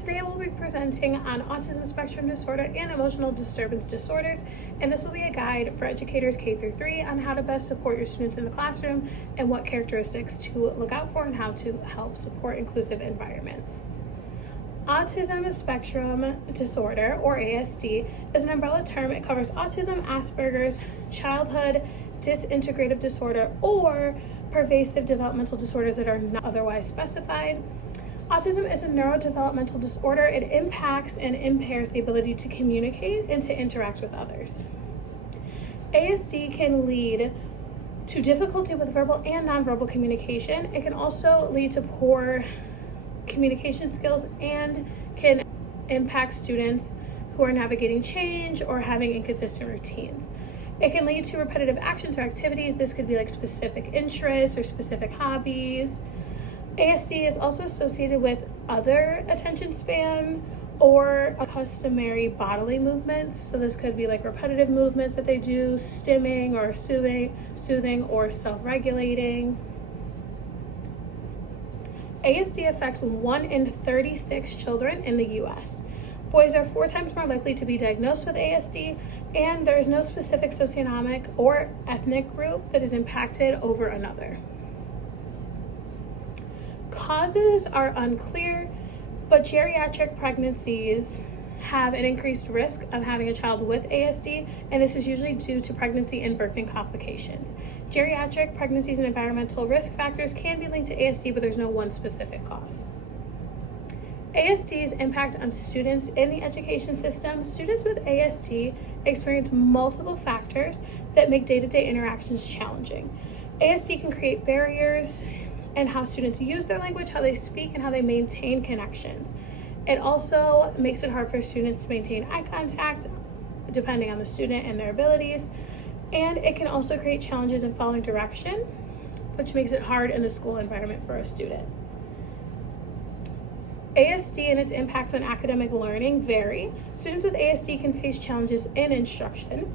Today we'll be presenting on autism spectrum disorder and emotional disturbance disorders, and this will be a guide for educators K-3 on how to best support your students in the classroom and what characteristics to look out for and how to help support inclusive environments. Autism spectrum disorder, or ASD, is an umbrella term. It covers autism, Asperger's, childhood disintegrative disorder, or pervasive developmental disorders that are not otherwise specified. Autism is a neurodevelopmental disorder. It impacts and impairs the ability to communicate and to interact with others. ASD can lead to difficulty with verbal and nonverbal communication. It can also lead to poor communication skills and can impact students who are navigating change or having inconsistent routines. It can lead to repetitive actions or activities. This could be like specific interests or specific hobbies. ASD is also associated with other attention span or customary bodily movements. So this could be like repetitive movements that they do, stimming or soothing or self-regulating. ASD affects 1 in 36 children in the US. Boys are 4 times more likely to be diagnosed with ASD, and there is no specific socioeconomic or ethnic group that is impacted over another. Causes are unclear, but geriatric pregnancies have an increased risk of having a child with ASD, and this is usually due to pregnancy and birthing complications. Geriatric pregnancies and environmental risk factors can be linked to ASD, but there's no one specific cause. ASD's impact on students in the education system. Students with ASD experience multiple factors that make day-to-day interactions challenging. ASD can create barriers in how students use their language, how they speak, and how they maintain connections. It also makes it hard for students to maintain eye contact, depending on the student and their abilities. And it can also create challenges in following direction, which makes it hard in the school environment for a student. ASD and its impacts on academic learning vary. Students with ASD can face challenges in instruction.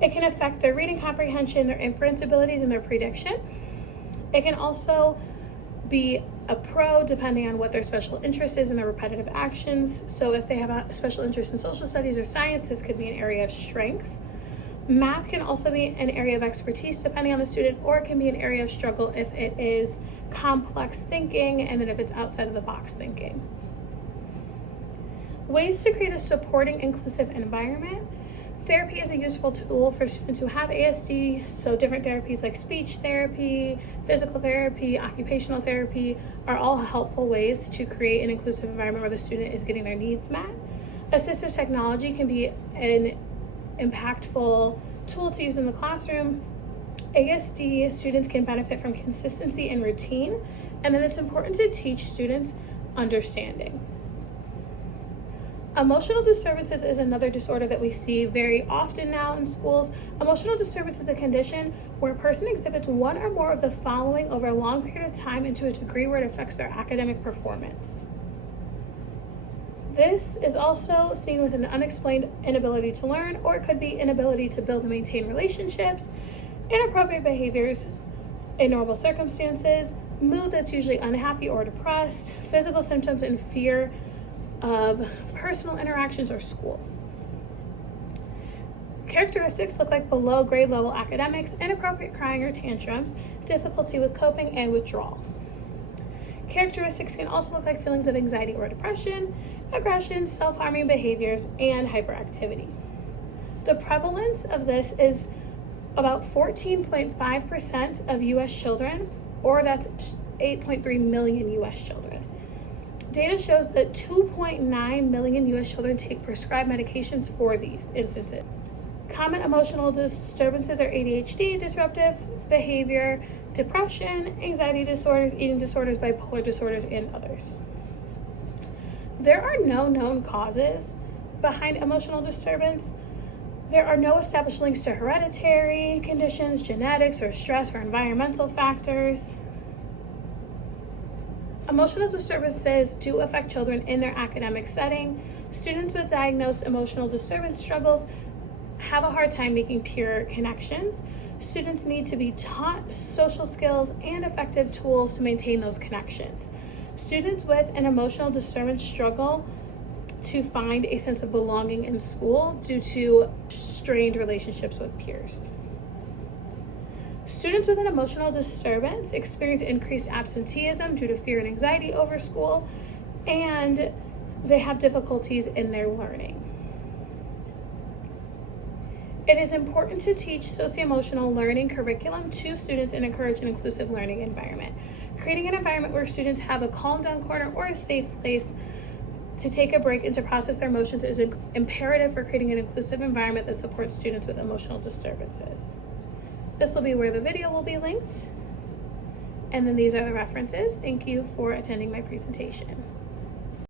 It can affect their reading comprehension, their inference abilities, and their prediction. It can also be a pro depending on what their special interest is in their repetitive actions. So if they have a special interest in social studies or science, this could be an area of strength. Math can also be an area of expertise depending on the student, or it can be an area of struggle if it is complex thinking and then if it's outside of the box thinking. Ways to create a supporting, inclusive environment. Therapy is a useful tool for students who have ASD, so different therapies like speech therapy, physical therapy, occupational therapy are all helpful ways to create an inclusive environment where the student is getting their needs met. Assistive technology can be an impactful tool to use in the classroom. ASD students can benefit from consistency and routine, and then it's important to teach students understanding. Emotional disturbances is another disorder that we see very often now in schools. Emotional disturbance is a condition where a person exhibits one or more of the following over a long period of time and to a degree where it affects their academic performance. This is also seen with an unexplained inability to learn, or it could be inability to build and maintain relationships, inappropriate behaviors in normal circumstances, mood that's usually unhappy or depressed, physical symptoms, and fear of personal interactions or school. Characteristics look like below grade level academics, inappropriate crying or tantrums, difficulty with coping, and withdrawal. Characteristics can also look like feelings of anxiety or depression, aggression, self-harming behaviors, and hyperactivity. The prevalence of this is about 14.5% of US children, or that's 8.3 million US children. Data shows that 2.9 million US children take prescribed medications for these instances. Common emotional disturbances are ADHD, disruptive behavior, depression, anxiety disorders, eating disorders, bipolar disorders, and others. There are no known causes behind emotional disturbance. There are no established links to hereditary conditions, genetics, or stress or environmental factors. Emotional disturbances do affect children in their academic setting. Students with diagnosed emotional disturbance struggles have a hard time making peer connections. Students need to be taught social skills and effective tools to maintain those connections. Students with an emotional disturbance struggle to find a sense of belonging in school due to strained relationships with peers. Students with an emotional disturbance experience increased absenteeism due to fear and anxiety over school, and they have difficulties in their learning. It is important to teach socio-emotional learning curriculum to students and encourage an inclusive learning environment. Creating an environment where students have a calm down corner or a safe place to take a break and to process their emotions is imperative for creating an inclusive environment that supports students with emotional disturbances. This will be where the video will be linked. And then these are the references. Thank you for attending my presentation.